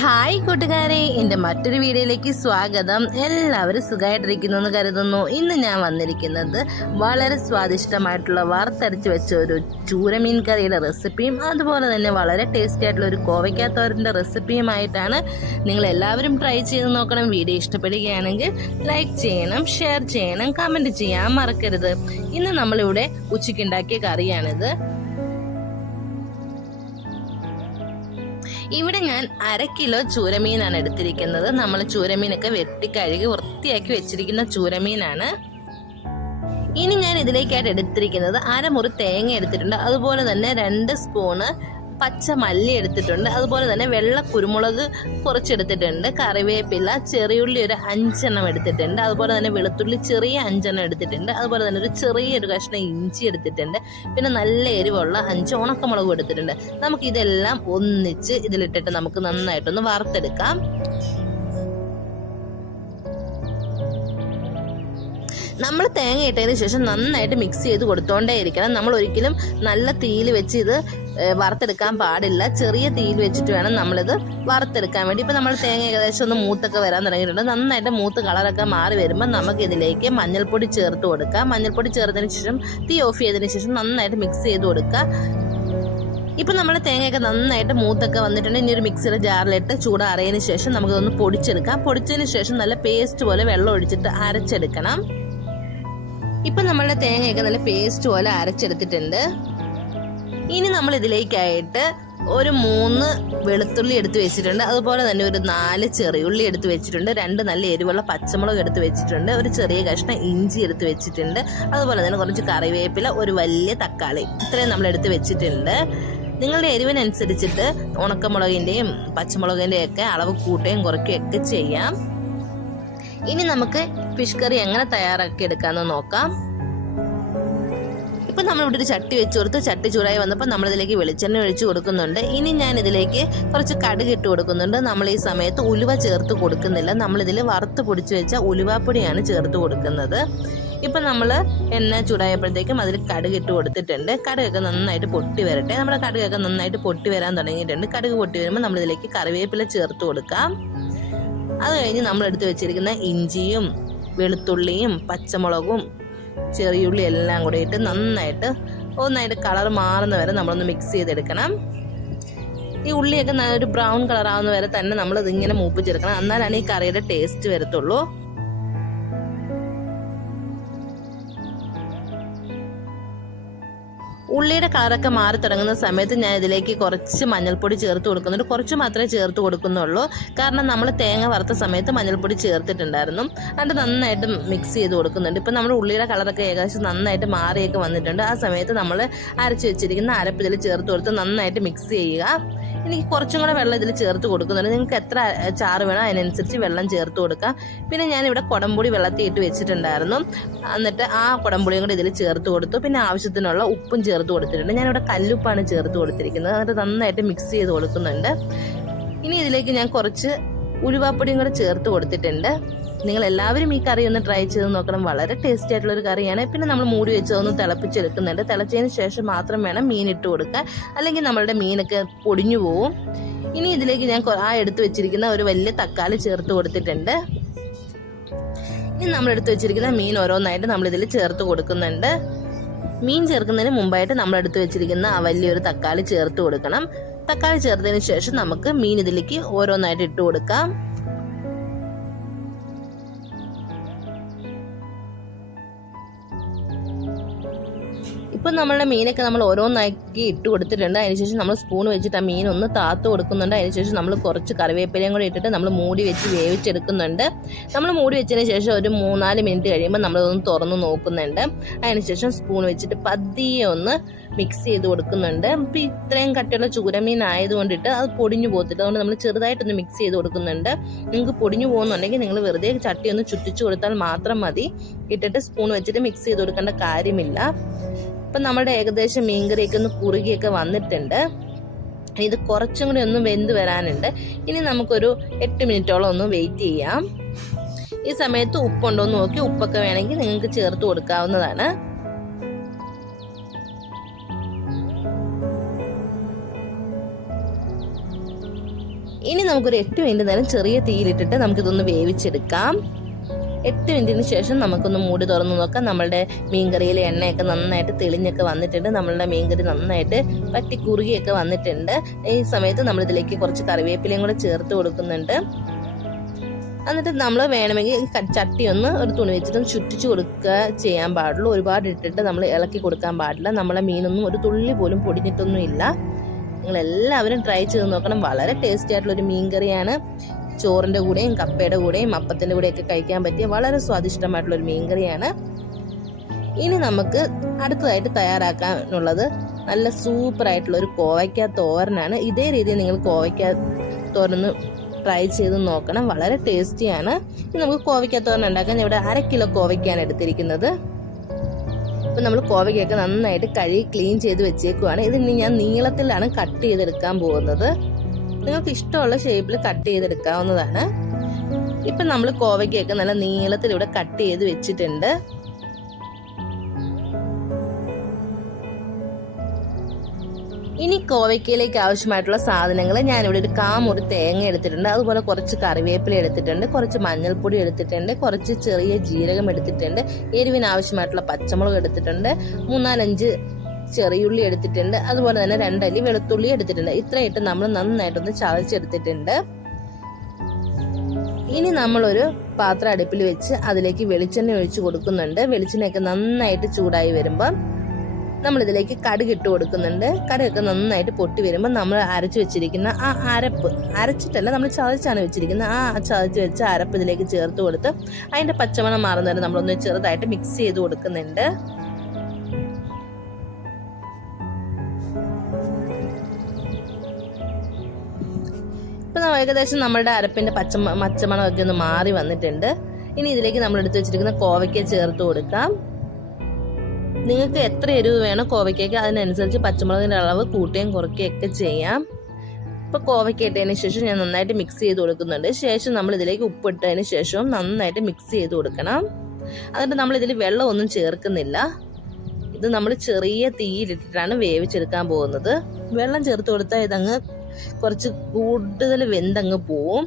Hi കൂട്ടുകാരെ എന്റെ മറ്റൊരു വീഡിയോയിലേക്ക് സ്വാഗതം. എല്ലാവരും സുഖമായിട്ടിരിക്കുന്നു എന്ന് കരുതുന്നു. ഇന്ന് ഞാൻ വന്നിരിക്കുന്നത് വളരെ സ്വാദിഷ്ടമായിട്ടുള്ള വറുത്തരച്ച് വെച്ച ഒരു ചൂരമീൻ കറിയുടെ റെസിപ്പിയും അതുപോലെ തന്നെ വളരെ ടേസ്റ്റി ആയിട്ടുള്ള ഒരു കോവയ്ക്കാത്തോരന്റെ റെസിപ്പിയുമായിട്ടാണ് നിങ്ങൾ എല്ലാവരും ട്രൈ ചെയ്ത് നോക്കണം. വീഡിയോ ഇഷ്ടപ്പെടുകയാണെങ്കിൽ ലൈക്ക് ചെയ്യണം ഷെയർ ചെയ്യണം കമന്റ് ചെയ്യാൻ മറക്കരുത്. ഇന്ന് നമ്മളിവിടെ ഉച്ചയ്ക്കുണ്ടാക്കിയ കറിയാണിത്. ഇവിടെ ഞാൻ അര കിലോ ചൂരമീനാണ് എടുത്തിരിക്കുന്നത്. നമ്മൾ ചൂരമീനൊക്കെ വെട്ടി കഴുകി വൃത്തിയാക്കി വെച്ചിരിക്കുന്ന ചൂരമീനാണ്. ഇനി ഞാൻ ഇതിലേക്കായിട്ട് എടുത്തിരിക്കുന്നത് അരമുറി തേങ്ങ എടുത്തിട്ടുണ്ട്. അതുപോലെ തന്നെ രണ്ട് സ്പൂണ് പച്ച മല്ലി എടുത്തിട്ടുണ്ട്. അതുപോലെ തന്നെ വെള്ള കുരുമുളക് കുറച്ചെടുത്തിട്ടുണ്ട്. കറിവേപ്പില ചെറിയുള്ളി ഒരു അഞ്ചെണ്ണം എടുത്തിട്ടുണ്ട്. അതുപോലെ തന്നെ വെളുത്തുള്ളി ചെറിയ അഞ്ചെണ്ണം എടുത്തിട്ടുണ്ട്. അതുപോലെ തന്നെ ഒരു ചെറിയൊരു കഷ്ണം ഇഞ്ചി എടുത്തിട്ടുണ്ട്. പിന്നെ നല്ല എരിവുള്ള അഞ്ച് ഉണക്കമുളകും എടുത്തിട്ടുണ്ട്. നമുക്ക് ഇതെല്ലാം ഒന്നിച്ച് ഇതിലിട്ടിട്ട് നമുക്ക് നന്നായിട്ടൊന്ന് വറുത്തെടുക്കാം. നമ്മൾ തേങ്ങ ഇട്ടതിന് ശേഷം നന്നായിട്ട് മിക്സ് ചെയ്ത് കൊടുത്തോണ്ടേ ഇരിക്കണം. നമ്മൾ ഒരിക്കലും നല്ല തീയിൽ വെച്ച് ഇത് വറുത്തെടുക്കാൻ പാടില്ല. ചെറിയ തീയിൽ വെച്ചിട്ട് വേണം നമ്മളിത് വറുത്തെടുക്കാൻ വേണ്ടി. ഇപ്പം നമ്മൾ തേങ്ങ ഏകദേശം ഒന്ന് മൂത്തൊക്കെ വരാൻ തുടങ്ങിയിട്ടുണ്ട്. നന്നായിട്ട് മൂത്ത് കളറൊക്കെ മാറി വരുമ്പോൾ നമുക്ക് ഇതിലേക്ക് മഞ്ഞൾപ്പൊടി ചേർത്ത് കൊടുക്കാം. മഞ്ഞൾപ്പൊടി ചേർത്തതിന് ശേഷം തീ ഓഫ് ചെയ്തതിന് ശേഷം നന്നായിട്ട് മിക്സ് ചെയ്ത് കൊടുക്കുക ഇപ്പം നമ്മൾ തേങ്ങയൊക്കെ നന്നായിട്ട് മൂത്തൊക്കെ വന്നിട്ടുണ്ട്. ഇനി ഒരു മിക്സിയുടെ ജാറിലിട്ട് ചൂടാറിയതിന് ശേഷം നമുക്കതൊന്ന് പൊടിച്ചെടുക്കാം. പൊടിച്ചതിന് ശേഷം നല്ല പേസ്റ്റ് പോലെ വെള്ളം ഒഴിച്ചിട്ട് അരച്ചെടുക്കണം. ഇപ്പം നമ്മളുടെ തേങ്ങയൊക്കെ നല്ല പേസ്റ്റ് പോലെ അരച്ചെടുത്തിട്ടുണ്ട്. ഇനി നമ്മൾ ഇതിലേക്കായിട്ട് ഒരു മൂന്ന് വെളുത്തുള്ളി എടുത്ത് വെച്ചിട്ടുണ്ട്. അതുപോലെ തന്നെ ഒരു നാല് ചെറിയുള്ളി എടുത്ത് വെച്ചിട്ടുണ്ട്. രണ്ട് നല്ല എരിവുള്ള പച്ചമുളക് എടുത്ത് വെച്ചിട്ടുണ്ട്. ഒരു ചെറിയ കഷ്ണം ഇഞ്ചി എടുത്ത് വെച്ചിട്ടുണ്ട്. അതുപോലെ തന്നെ കുറച്ച് കറിവേപ്പില ഒരു വലിയ തക്കാളി ഇത്രയും നമ്മൾ എടുത്ത് വെച്ചിട്ടുണ്ട്. നിങ്ങളുടെ എരിവിനനുസരിച്ചിട്ട് ഉണക്കമുളകിന്റെയും പച്ചമുളകിന്റെയും ഒക്കെ അളവ് കൂട്ടുകയും കുറയ്ക്കുകയും ഒക്കെ ചെയ്യാം. ഇനി നമുക്ക് ഫിഷ് കറി എങ്ങനെ തയ്യാറാക്കി എടുക്കാമെന്ന് നോക്കാം. ഇപ്പം നമ്മളിവിടെ ഒരു ചട്ടി വെച്ച് കൊടുത്ത്. ചട്ടി ചൂടായി വന്നപ്പോൾ നമ്മളിതിലേക്ക് വെളിച്ചെണ്ണ ഒഴിച്ച് കൊടുക്കുന്നുണ്ട്. ഇനി ഞാൻ ഇതിലേക്ക് കുറച്ച് കടുക് ഇട്ട് കൊടുക്കുന്നുണ്ട്. നമ്മൾ ഈ സമയത്ത് ഉലുവ ചേർത്ത് കൊടുക്കുന്നില്ല. നമ്മളിതിൽ വറുത്ത് പൊടിച്ച് വെച്ച ഉലുവാപ്പൊടിയാണ് ചേർത്ത് കൊടുക്കുന്നത്. ഇപ്പം നമ്മൾ എണ്ണ ചൂടായപ്പോഴത്തേക്കും അതിൽ കടുക് ഇട്ട് കൊടുത്തിട്ടുണ്ട്. കടുകൊക്കെ നന്നായിട്ട് പൊട്ടി വരട്ടെ. നമ്മുടെ കടുകൊക്കെ നന്നായിട്ട് പൊട്ടി വരാൻ തുടങ്ങിയിട്ടുണ്ട്. കടുക് പൊട്ടി വരുമ്പോൾ നമ്മളിതിലേക്ക് കറിവേപ്പില ചേർത്ത് കൊടുക്കാം. അത് കഴിഞ്ഞ് നമ്മൾ എടുത്ത് വെച്ചിരിക്കുന്ന ഇഞ്ചിയും വെളുത്തുള്ളിയും പച്ചമുളകും ചെറിയുള്ളി എല്ലാം കൂടെ ഇട്ട് നന്നായിട്ട് ഒന്നായിട്ട് കളർ മാറുന്ന വരെ നമ്മളൊന്ന് മിക്സ് ചെയ്തെടുക്കണം. ഈ ഉള്ളിയൊക്കെ നല്ലൊരു ബ്രൗൺ കളർ ആവുന്ന വരെ തന്നെ നമ്മൾ ഇതിങ്ങനെ മൂപ്പിച്ചെടുക്കണം. എന്നാലാണ് ഈ കറിയുടെ ടേസ്റ്റ് വരത്തുള്ളൂ. ഉള്ളിയുടെ കളറൊക്കെ മാറി തുടങ്ങുന്ന സമയത്ത് ഞാൻ ഇതിലേക്ക് കുറച്ച് മഞ്ഞൾപ്പൊടി ചേർത്ത് കൊടുക്കുന്നുണ്ട്. കുറച്ച് മാത്രമേ ചേർത്ത് കൊടുക്കുന്നുള്ളൂ. കാരണം നമ്മൾ തേങ്ങ വറുത്ത സമയത്ത് മഞ്ഞൾപ്പൊടി ചേർത്തിട്ടുണ്ടായിരുന്നു. അത് നന്നായിട്ട് മിക്സ് ചെയ്ത് കൊടുക്കുന്നുണ്ട്. ഇപ്പം നമ്മൾ ഉള്ളിയുടെ കളറൊക്കെ ഏകദേശം നന്നായിട്ട് മാറിയൊക്കെ വന്നിട്ടുണ്ട്. ആ സമയത്ത് നമ്മൾ അരച്ച് വെച്ചിരിക്കുന്ന അരപ്പ് ഇതിൽ ചേർത്ത് കൊടുത്ത് നന്നായിട്ട് മിക്സ് ചെയ്യുക. എനിക്ക് കുറച്ചും കൂടെ വെള്ളം ഇതിൽ ചേർത്ത് കൊടുക്കുന്നുണ്ട്. നിങ്ങൾക്ക് എത്ര ചാറ് വേണം അതിനനുസരിച്ച് വെള്ളം ചേർത്ത് കൊടുക്കാം. പിന്നെ ഞാനിവിടെ കുടംപൊടി വെള്ളത്തിൽ ഇട്ട് വെച്ചിട്ടുണ്ടായിരുന്നു. എന്നിട്ട് ആ കുടംപൊടിയും കൂടെ ഇതിൽ ചേർത്ത് കൊടുത്തു. പിന്നെ ആവശ്യത്തിനുള്ള ഉപ്പും ചേർത്ത് കൊടുത്തിട്ടുണ്ട്. ഞാനിവിടെ കല്ലുപ്പാണ് ചേർത്ത് കൊടുത്തിരിക്കുന്നത്. എന്നിട്ട് നന്നായിട്ട് മിക്സ് ചെയ്ത് കൊടുക്കുന്നുണ്ട്. ഇനി ഇതിലേക്ക് ഞാൻ കുറച്ച് ഉലുവാപ്പൊടിയും കൂടെ ചേർത്ത് കൊടുത്തിട്ടുണ്ട്. നിങ്ങൾ എല്ലാവരും ഈ കറി ഒന്ന് ട്രൈ ചെയ്ത് നോക്കണം. വളരെ ടേസ്റ്റി ആയിട്ടുള്ള ഒരു കറിയാണ്. പിന്നെ നമ്മൾ മൂടി വെച്ച് ഒന്ന് തിളപ്പിച്ചെടുക്കുന്നുണ്ട്. തിളച്ചതിന് ശേഷം മാത്രം വേണം മീൻ ഇട്ട് കൊടുക്കാൻ. അല്ലെങ്കിൽ നമ്മളുടെ മീനൊക്കെ പൊടിഞ്ഞു പോവും. ഇനി ഇതിലേക്ക് ഞാൻ ആ എടുത്ത് വെച്ചിരിക്കുന്ന ഒരു വലിയ തക്കാളി ചേർത്ത് കൊടുത്തിട്ടുണ്ട്. ഇനി നമ്മൾ എടുത്ത് വെച്ചിരിക്കുന്ന മീൻ ഓരോന്നായിട്ട് നമ്മൾ ഇതിൽ ചേർത്ത് കൊടുക്കുന്നുണ്ട്. മീൻ ചേർക്കുന്നതിന് മുമ്പായിട്ട് നമ്മൾ എടുത്തു വെച്ചിരിക്കുന്ന ആ വലിയൊരു തക്കാളി ചേർത്ത് കൊടുക്കണം. തക്കാളി ചേർത്തതിന് ശേഷം നമുക്ക് മീൻ ഇതിലേക്ക് ഓരോന്നായിട്ട് ഇട്ട് കൊടുക്കാം. ഇപ്പം നമ്മളുടെ മീനൊക്കെ നമ്മൾ ഓരോന്നാക്കി ഇട്ട് കൊടുത്തിട്ടുണ്ട്. അതിനുശേഷം നമ്മൾ സ്പൂൺ വെച്ചിട്ട് ആ മീൻ ഒന്ന് താത്ത് കൊടുക്കുന്നുണ്ട്. അതിനുശേഷം നമ്മൾ കുറച്ച് കറിവേപ്പിലയും കൂടി ഇട്ടിട്ട് നമ്മൾ മൂടി വെച്ച് വേവിച്ചെടുക്കുന്നുണ്ട്. നമ്മൾ മൂടി വെച്ചതിന് ശേഷം ഒരു മൂന്നാൽ മിനിറ്റ് കഴിയുമ്പോൾ നമ്മളതൊന്ന് തുറന്ന് നോക്കുന്നുണ്ട്. അതിനുശേഷം സ്പൂൺ വെച്ചിട്ട് പതിയെ ഒന്ന് മിക്സ് ചെയ്ത് കൊടുക്കുന്നുണ്ട്. ഇപ്പം ഇത്രയും കട്ടിയുള്ള ചൂരമീൻ ആയതുകൊണ്ടിട്ട് അത് പൊടിഞ്ഞു പോകത്തില്ല. അതുകൊണ്ട് നമ്മൾ ചെറുതായിട്ടൊന്ന് മിക്സ് ചെയ്ത് കൊടുക്കുന്നുണ്ട്. നിങ്ങൾക്ക് പൊടിഞ്ഞു പോകുന്നുണ്ടെങ്കിൽ നിങ്ങൾ വെറുതെ ചട്ടി ഒന്ന് ചുറ്റിച്ചു കൊടുത്താൽ മാത്രം മതി. ഇട്ടിട്ട് സ്പൂൺ വെച്ചിട്ട് മിക്സ് ചെയ്ത് കൊടുക്കേണ്ട കാര്യമില്ല. ഇപ്പം നമ്മുടെ ഏകദേശം മീൻകറിയൊക്കെ ഒന്ന് കുറുകിയൊക്കെ വന്നിട്ടുണ്ട്. ഇത് കുറച്ചും കൂടി ഒന്ന് വെന്ത് വരാനുണ്ട്. ഇനി നമുക്കൊരു എട്ട് മിനിറ്റോളം ഒന്ന് വെയിറ്റ് ചെയ്യാം. ഈ സമയത്ത് ഉപ്പുണ്ടോ എന്ന് നോക്കി ഉപ്പൊക്കെ വേണമെങ്കിൽ നിങ്ങൾക്ക് ചേർത്ത് കൊടുക്കാവുന്നതാണ്. ഇനി നമുക്കൊരു എട്ട് മിനിറ്റ് നേരം ചെറിയ തീയിലിട്ടിട്ട് നമുക്കിതൊന്ന് വേവിച്ചെടുക്കാം. എട്ട് മിനിറ്റിന് ശേഷം നമുക്കൊന്ന് മൂടി തുറന്ന് നോക്കാം. നമ്മളുടെ മീൻകറിയിലെ എണ്ണയൊക്കെ നന്നായിട്ട് തെളിഞ്ഞൊക്കെ വന്നിട്ടുണ്ട്. നമ്മളുടെ മീൻകറി നന്നായിട്ട് പറ്റി കുറുകിയൊക്കെ വന്നിട്ടുണ്ട്. ഈ സമയത്ത് നമ്മൾ ഇതിലേക്ക് കുറച്ച് കറിവേപ്പിലയും കൂടെ ചേർത്ത് കൊടുക്കുന്നുണ്ട്. എന്നിട്ട് നമ്മൾ വേണമെങ്കിൽ ചട്ടി ഒന്ന് ഒരു തുണി വെച്ചിട്ട് ചുറ്റിച്ച് കൊടുക്കുക ചെയ്യാൻ പാടുള്ളൂ. ഒരുപാട് ഇട്ടിട്ട് നമ്മൾ ഇളക്കി കൊടുക്കാൻ പാടില്ല. നമ്മളെ മീനൊന്നും ഒരു തുള്ളി പോലും പൊടിഞ്ഞിട്ടൊന്നും ഇല്ല നിങ്ങൾ എല്ലാവരും ട്രൈ ചെയ്ത് നോക്കണം. വളരെ ടേസ്റ്റി ആയിട്ടുള്ള ഒരു മീൻ കറിയാണ് ചോറിന്റെ കൂടെയും കപ്പയുടെ കൂടെയും അപ്പത്തിന്റെ കൂടെയൊക്കെ കഴിക്കാൻ പറ്റിയ വളരെ സ്വാദിഷ്ടമായിട്ടുള്ള ഒരു മീൻ കറിയാണ് ഇനി നമുക്ക് അടുത്തതായിട്ട് തയ്യാറാക്കാനുള്ളത് നല്ല സൂപ്പർ ആയിട്ടുള്ള ഒരു കോവയ്ക്ക തോരനാണ്. ഇതേ രീതിയിൽ നിങ്ങൾ കോവയ്ക്ക തോരന്ന് ട്രൈ ചെയ്ത് നോക്കണം. വളരെ ടേസ്റ്റിയാണ്. ഇനി നമുക്ക് കോവയ്ക്ക തോരൻ ഉണ്ടാക്കാൻ ഇവിടെ അര കിലോ കോവയ്ക്കാണ് എടുത്തിരിക്കുന്നത്. ഇപ്പം നമ്മൾ കോവയ്ക്കൊക്കെ നന്നായിട്ട് കഴുകി ക്ലീൻ ചെയ്ത് വെച്ചേക്കുവാണ്. ഇതിന് ഞാൻ നീളത്തിലാണ് കട്ട് ചെയ്തെടുക്കാൻ പോകുന്നത്. നിങ്ങൾക്ക് ഇഷ്ടമുള്ള ഷേപ്പിൽ കട്ട് ചെയ്തെടുക്കാവുന്നതാണ്. ഇപ്പം നമ്മൾ കോവയ്ക്കൊക്കെ നല്ല നീളത്തിൽ ഇവിടെ കട്ട് ചെയ്ത് വെച്ചിട്ടുണ്ട്. ഇനി കോവയ്ക്കയിലേക്ക് ആവശ്യമായിട്ടുള്ള സാധനങ്ങൾ ഞാനിവിടെ ഒരു കാമുറി തേങ്ങ എടുത്തിട്ടുണ്ട്. അതുപോലെ കുറച്ച് കറിവേപ്പില എടുത്തിട്ടുണ്ട് കുറച്ച് മഞ്ഞൾപ്പൊടി എടുത്തിട്ടുണ്ട് കുറച്ച് ചെറിയ ജീരകം എടുത്തിട്ടുണ്ട് എരിവിന് ആവശ്യമായിട്ടുള്ള പച്ചമുളക് എടുത്തിട്ടുണ്ട് മൂന്നാലഞ്ച് ചെറിയുള്ളി എടുത്തിട്ടുണ്ട്. അതുപോലെ തന്നെ രണ്ടല്ലി വെളുത്തുള്ളി എടുത്തിട്ടുണ്ട്. ഇത്രയിട്ട് നമ്മൾ നന്നായിട്ടൊന്ന് ചതച്ചെടുത്തിട്ടുണ്ട്. ഇനി നമ്മളൊരു പാത്രം അടുപ്പിൽ വെച്ച് അതിലേക്ക് വെളിച്ചെണ്ണ ഒഴിച്ചു കൊടുക്കുന്നുണ്ട്. വെളിച്ചെണ്ണയൊക്കെ നന്നായിട്ട് ചൂടായി വരുമ്പം നമ്മൾ ഇതിലേക്ക് കടുക് ഇട്ട് കൊടുക്കുന്നുണ്ട്. കടുകൊക്കെ നന്നായിട്ട് പൊട്ടി വരുമ്പോൾ നമ്മൾ അരച്ചു വെച്ചിരിക്കുന്ന ആ അരപ്പ് അരച്ചിട്ടല്ല നമ്മൾ ചതച്ചാണ് വെച്ചിരിക്കുന്നത് ആ ചതച്ച് വെച്ച അരപ്പ് ഇതിലേക്ക് ചേർത്ത് കൊടുത്ത് അതിന്റെ പച്ചമണം മാറുന്നവരെ നമ്മളൊന്ന് ചെറുതായിട്ട് മിക്സ് ചെയ്ത് കൊടുക്കുന്നുണ്ട്. ഇപ്പൊ ഏകദേശം നമ്മുടെ അരപ്പിന്റെ പച്ച പച്ചമണമൊക്കെ ഒന്ന് മാറി വന്നിട്ടുണ്ട്. ഇനി ഇതിലേക്ക് നമ്മൾ എടുത്തു വെച്ചിരിക്കുന്ന കോവയ്ക്ക ചേർത്ത് കൊടുക്കാം. നിങ്ങൾക്ക് എത്ര എരിവ് വേണം കോവയ്ക്കൊക്കെ അതിനനുസരിച്ച് പച്ചമുളകിന്റെ അളവ് കൂട്ടുകയും കുറയ്ക്കുകയും ഒക്കെ ചെയ്യാം. ഇപ്പോൾ കോവയ്ക്ക ഇട്ടതിന് ശേഷം ഞാൻ നന്നായിട്ട് മിക്സ് ചെയ്ത് കൊടുക്കുന്നുണ്ട്. ശേഷം നമ്മൾ ഇതിലേക്ക് ഉപ്പ് ഉപ്പിട്ടതിന് ശേഷവും നന്നായിട്ട് മിക്സ് ചെയ്ത് കൊടുക്കണം. എന്നിട്ട് നമ്മൾ ഇതിൽ വെള്ളമൊന്നും ചേർക്കുന്നില്ല. ഇത് നമ്മൾ ചെറിയ തീയിലിട്ടിട്ടാണ് വേവിച്ചെടുക്കാൻ പോകുന്നത്. വെള്ളം ചേർത്ത് കൊടുത്താൽ ഇതങ്ങ് കുറച്ച് കൂടുതൽ വെന്തങ്ങ് പോവും.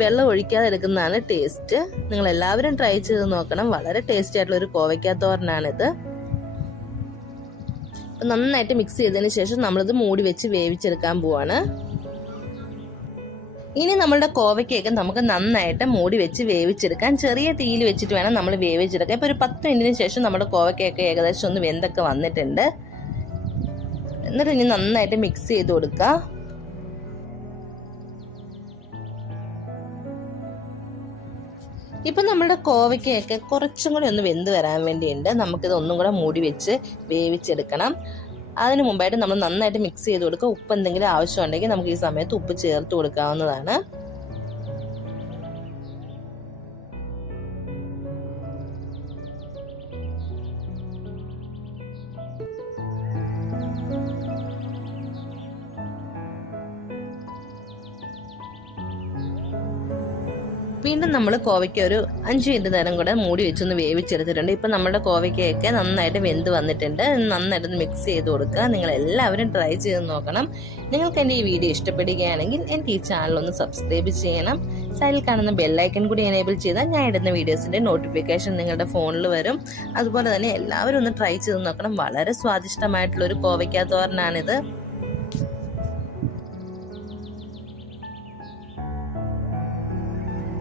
വെള്ളം ഒഴിക്കാതെ എടുക്കുന്നതാണ് ടേസ്റ്റ് നിങ്ങൾ എല്ലാവരും ട്രൈ ചെയ്ത് നോക്കണം. വളരെ ടേസ്റ്റി ആയിട്ടുള്ള ഒരു കോവയ്ക്ക തോരനാണിത്. അപ്പൊ നന്നായിട്ട് മിക്സ് ചെയ്തതിന് ശേഷം നമ്മളിത് മൂടി വെച്ച് വേവിച്ചെടുക്കാൻ പോവാണ്. ഇനി നമ്മളുടെ കോവയ്ക്കൊക്കെ നമുക്ക് നന്നായിട്ട് മൂടി വെച്ച് വേവിച്ചെടുക്കാൻ ചെറിയ തീയിൽ വെച്ചിട്ട് വേണം നമ്മൾ വേവിച്ചെടുക്കാൻ. ഇപ്പൊ ഒരു പത്ത് മിനിറ്റിന് ശേഷം നമ്മുടെ കോവയ്ക്കൊക്കെ ഏകദേശം ഒന്ന് വെന്തൊക്കെ വന്നിട്ടുണ്ട്. എന്നിട്ട് ഇനി നന്നായിട്ട് മിക്സ് ചെയ്ത് കൊടുക്കുക ഇപ്പം നമ്മുടെ കോവയ്ക്കൊക്കെ കുറച്ചും കൂടി ഒന്ന് വെന്ത് വരാൻ വേണ്ടിയുണ്ട്. നമുക്കിത് ഒന്നും കൂടെ മൂടി വെച്ച് വേവിച്ചെടുക്കണം. അതിന് മുമ്പായിട്ട് നമ്മൾ നന്നായിട്ട് മിക്സ് ചെയ്ത് കൊടുക്കുക. ഉപ്പ് എന്തെങ്കിലും ആവശ്യമുണ്ടെങ്കിൽ നമുക്ക് ഈ സമയത്ത് ഉപ്പ് ചേർത്ത് കൊടുക്കാവുന്നതാണ്. വീണ്ടും നമ്മൾ കോവയ്ക്ക ഒരു അഞ്ച് മിനിറ്റ് നേരം കൂടെ മൂടി വെച്ചൊന്ന് വേവിച്ചെടുത്തിട്ടുണ്ട്. ഇപ്പം നമ്മുടെ കോവയ്ക്കയൊക്കെ നന്നായിട്ട് വെന്ത് വന്നിട്ടുണ്ട്. നന്നായിട്ട് മിക്സ് ചെയ്ത് കൊടുക്കുക. നിങ്ങൾ എല്ലാവരും ട്രൈ ചെയ്ത് നോക്കണം. നിങ്ങൾക്ക് എന്റെ ഈ വീഡിയോ ഇഷ്ടപ്പെടുകയാണെങ്കിൽ എനിക്ക് ഈ ചാനൽ ഒന്ന് സബ്സ്ക്രൈബ് ചെയ്യണം. സൈഡിൽ കാണുന്ന ബെല്ലൈക്കൺ കൂടി എനേബിൾ ചെയ്താൽ ഞാൻ ഇടുന്ന വീഡിയോസിന്റെ നോട്ടിഫിക്കേഷൻ നിങ്ങളുടെ ഫോണിൽ വരും. അതുപോലെ തന്നെ എല്ലാവരും ഒന്ന് ട്രൈ ചെയ്ത് നോക്കണം. വളരെ സ്വാദിഷ്ടമായിട്ടുള്ള ഒരു